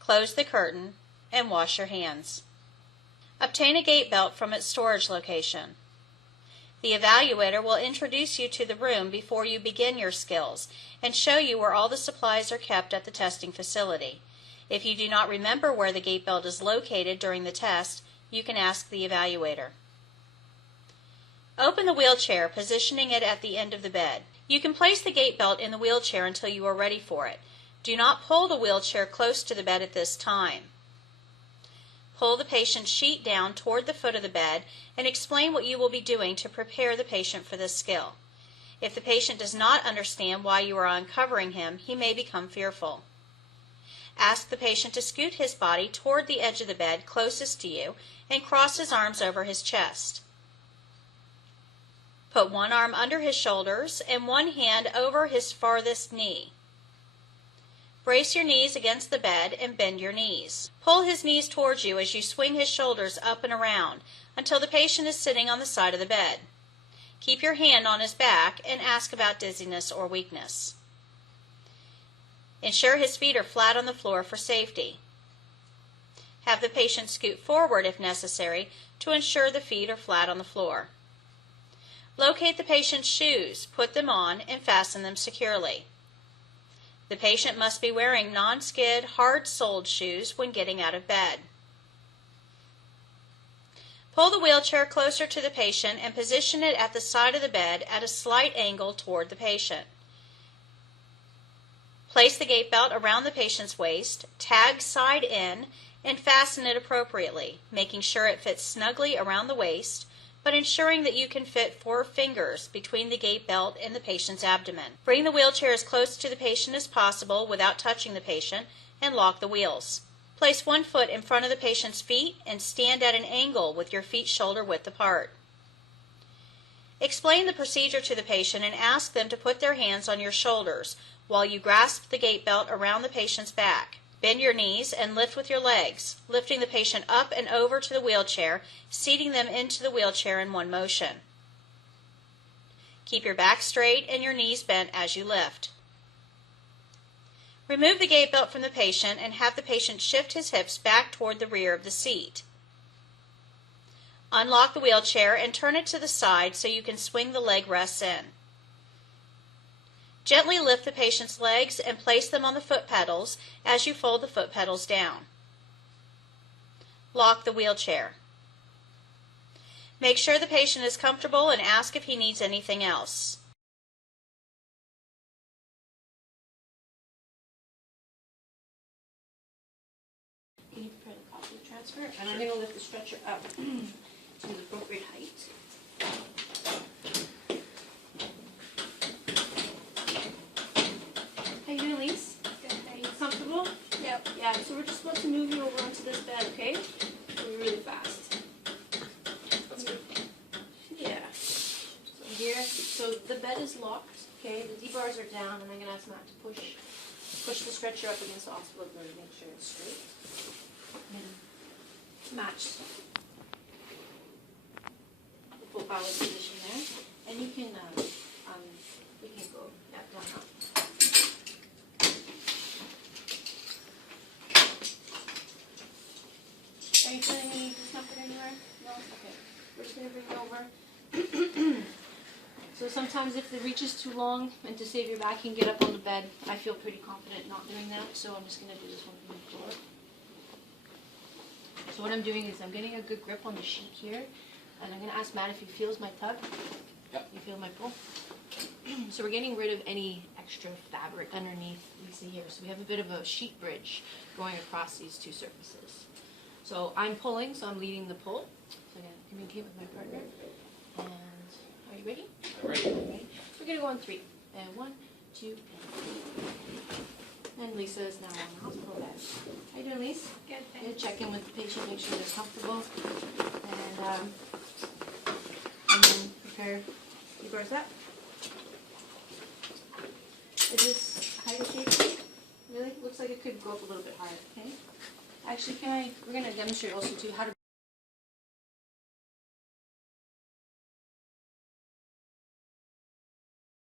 close the curtain, and wash your hands. Obtain a gait belt from its storage location. The evaluator will introduce you to the room before you begin your skills and show you where all the supplies are kept at the testing facility. If you do not remember where the gait belt is located during the test, you can ask the evaluator. Open the wheelchair, positioning it at the end of the bed. You can place the gait belt in the wheelchair until you are ready for it. Do not pull the wheelchair close to the bed at this time. Pull the patient's sheet down toward the foot of the bed and explain what you will be doing to prepare the patient for this skill. If the patient does not understand why you are uncovering him, he may become fearful. Ask the patient to scoot his body toward the edge of the bed closest to you and cross his arms over his chest. Put one arm under his shoulders and one hand over his farthest knee. Brace your knees against the bed and bend your knees. Pull his knees towards you as you swing his shoulders up and around until the patient is sitting on the side of the bed. Keep your hand on his back and ask about dizziness or weakness. Ensure his feet are flat on the floor for safety. Have the patient scoot forward if necessary to ensure the feet are flat on the floor. Locate the patient's shoes, put them on, and fasten them securely. The patient must be wearing non-skid, hard-soled shoes when getting out of bed. Pull the wheelchair closer to the patient and position it at the side of the bed at a slight angle toward the patient. Place the gait belt around the patient's waist, tag side in, and fasten it appropriately, making sure it fits snugly around the waist, but ensuring that you can fit 4 fingers between the gait belt and the patient's abdomen. Bring the wheelchair as close to the patient as possible without touching the patient, and lock the wheels. Place one foot in front of the patient's feet and stand at an angle with your feet shoulder width apart. Explain the procedure to the patient and ask them to put their hands on your shoulders while you grasp the gait belt around the patient's back. Bend your knees and lift with your legs, lifting the patient up and over to the wheelchair, seating them into the wheelchair in one motion. Keep your back straight and your knees bent as you lift. Remove the gait belt from the patient and have the patient shift his hips back toward the rear of the seat. Unlock the wheelchair and turn it to the side so you can swing the leg rests in. Gently lift the patient's legs and place them on the foot pedals as you fold the foot pedals down. Lock the wheelchair. Make sure the patient is comfortable and ask if he needs anything else. Can you prepare the copy transfer? And I'm going to lift the stretcher up to the appropriate height. How you doing, Lise? Good, thanks. You comfortable? Yep. Yeah, so we're just supposed to move you over onto this bed, okay? Really fast. That's good. Yeah. So here, so the bed is locked, okay? The D-bars are down, and I'm going to ask Matt to push the stretcher up against the hospital door to make sure it's straight. And match the full power position there. And you can go down up. Are you feeling any discomfort anywhere? No? Okay. We're just going to bring it over. So sometimes if the reach is too long and to save your back, you can get up on the bed. I feel pretty confident not doing that, so I'm just going to do this one from the floor. So what I'm doing is I'm getting a good grip on the sheet here, and I'm going to ask Matt if he feels my tug. Yep. You feel my pull? So we're getting rid of any extra fabric underneath you see here. So we have a bit of a sheet bridge going across these two surfaces. So I'm pulling, so I'm leading the pull. So I'm going to communicate with my partner. And are you ready? I'm ready. Okay. We're going to go on 3. And 1, 2, and 3. And Lisa is now on the hospital bed. How you doing, Lisa? Good, I'm going thanks. to check in with the patient, make sure they're comfortable. And then prepare your bars up. Is this higher safety? Really? Looks like it could go up a little bit higher, okay? Actually, we're going to demonstrate also too how to